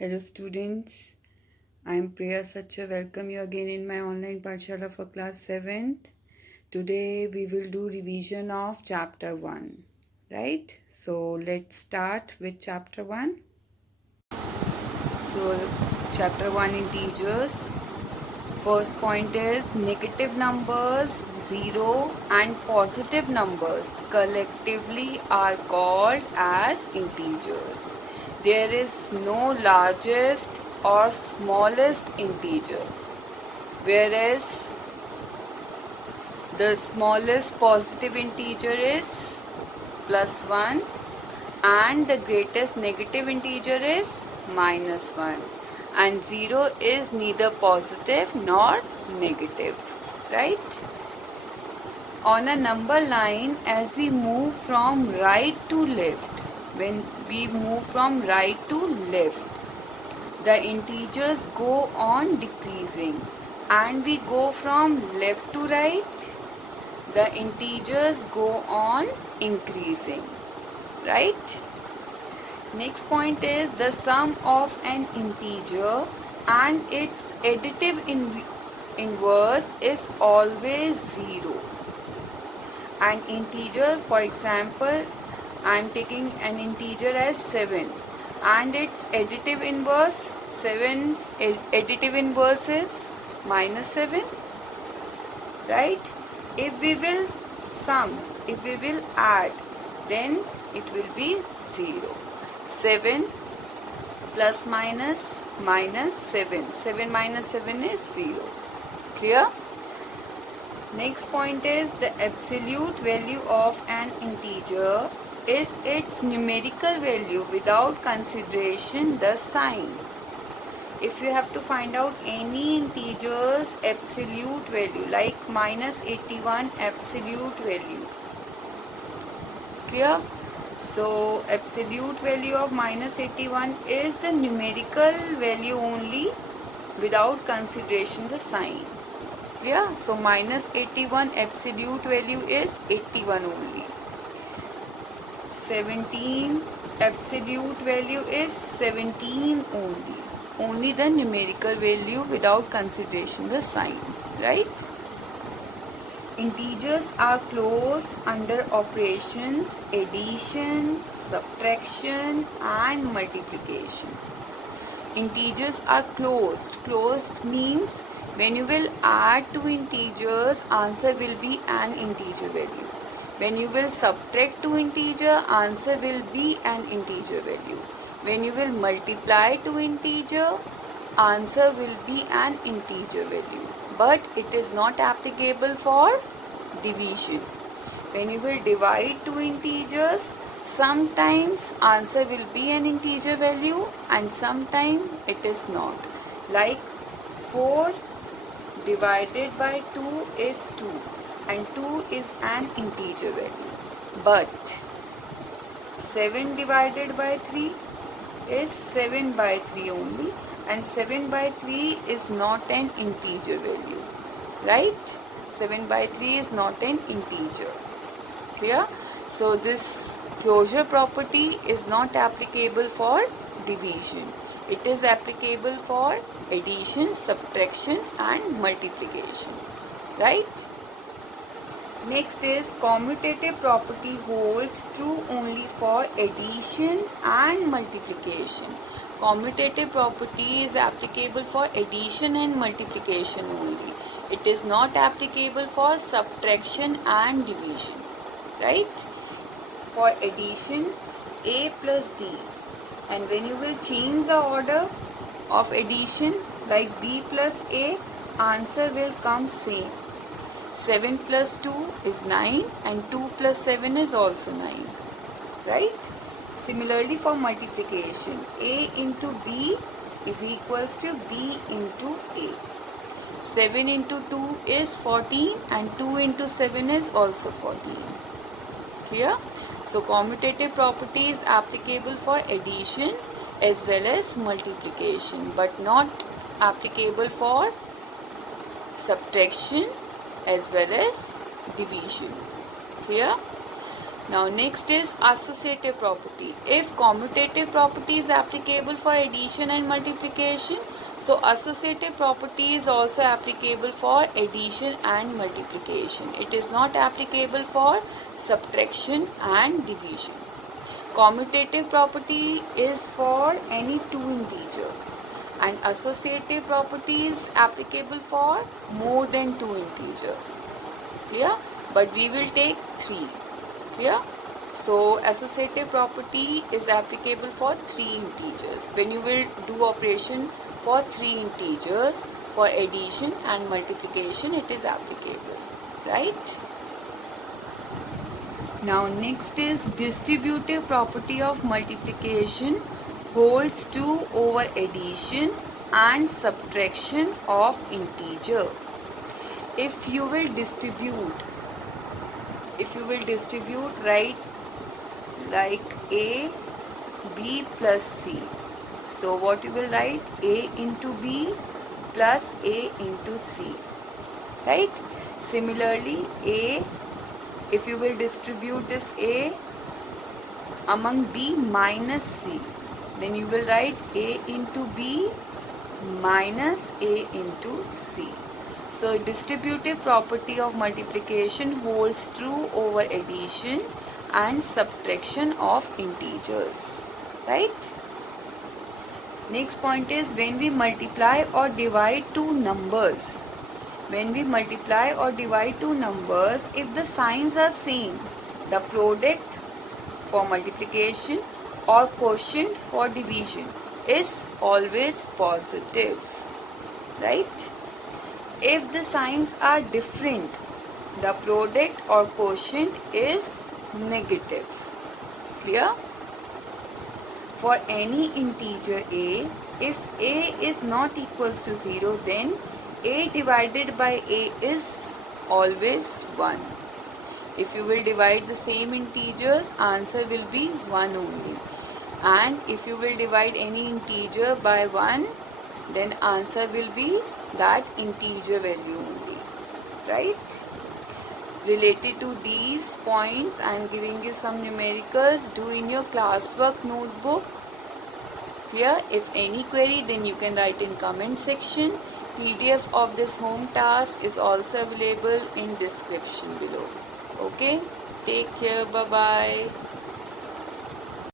Hello students, I am Priya Sacha. Welcome you again in my online Pathshala for class 7th. Today we will do revision of chapter 1, right? So let's start with chapter 1. So chapter 1 integers. First point is negative numbers 0 and positive numbers collectively are called as integers. There is no largest or smallest integer, whereas the smallest positive integer is +1 and the greatest negative integer is -1, and 0 is neither positive nor negative, right? On a number line, as we move from right to left, when we move from right to left, the integers go on decreasing, and we go from left to right, the integers go on increasing, right? Next point is the sum of an integer and its additive inverse is always 0. An integer, for example, I am taking an integer as 7 and its additive inverse, 7's additive inverse is -7, right? If we will sum, if we will add, then it will be 0. 7 plus minus minus 7. 7 minus 7 is 0. Clear? Next point is the absolute value of an integer is its numerical value without consideration the sign. If you have to find out any integer's absolute value, like -81 absolute value, clear? So absolute value of -81 is the numerical value only without consideration the sign. Clear? So -81 absolute value is 81 only. 17 absolute value is 17 only. Only the numerical value without consideration the sign, right? Integers are closed under operations addition, subtraction and multiplication. Integers are closed. Closed means when you will add two integers, answer will be an integer value. When you will subtract two integer, answer will be an integer value. When you will multiply two integer, answer will be an integer value. But it is not applicable for division. When you will divide two integers, sometimes answer will be an integer value and sometimes it is not. Like 4 divided by 2 is 2 and 2 is an integer value. But 7 divided by 3 is 7 by 3 only, and 7 by 3 is not an integer value, right? 7 by 3 is not an integer. Clear? So this closure property is not applicable for division. It is applicable for addition, subtraction and multiplication, right? Next is commutative property holds true only for addition and multiplication. Commutative property is applicable for addition and multiplication only. It is not applicable for subtraction and division, right? For addition, A plus B, and when you will change the order of addition like B plus A, answer will come same. 7 plus 2 is 9 and 2 plus 7 is also 9, right? Similarly for multiplication, A into B is equals to B into A. 7 into 2 is 14 and 2 into 7 is also 14. Clear? So commutative property is applicable for addition as well as multiplication, but not applicable for subtraction as well as division. Clear? Now next is associative property. If commutative property is applicable for addition and multiplication, so associative property is also applicable for addition and multiplication. It is not applicable for subtraction and division. Commutative property is for any two integer, and associative property is applicable for more than two integer. Clear? But we will take 3. Clear? So associative property is applicable for 3 integers. When you will do operation for 3 integers, for addition and multiplication, it is applicable. Right? Now next is distributive property of multiplication holds true over addition and subtraction of integer. If you will distribute, right, like a, b plus c. So what you will write? A into b plus a into c. Right? Similarly, a, if you will distribute this a among b minus c, then you will write a into b minus a into c. So distributive property of multiplication holds true over addition and subtraction of integers. Right? Next point is when we multiply or divide two numbers. When we multiply or divide two numbers, if the signs are same, the product for multiplication or quotient for division is always positive. Right? If the signs are different, the product or quotient is negative. Clear? For any integer a, if a is not equals to 0, then a divided by a is always 1. If you will divide the same integers, answer will be 1 only. And if you will divide any integer by 1, then answer will be that integer value only. Right? Related to these points, I am giving you some numericals. Do in your classwork notebook. Clear? If any query, then you can write in comment section. PDF of this home task is also available in description below. Okay? Take care. Bye-bye.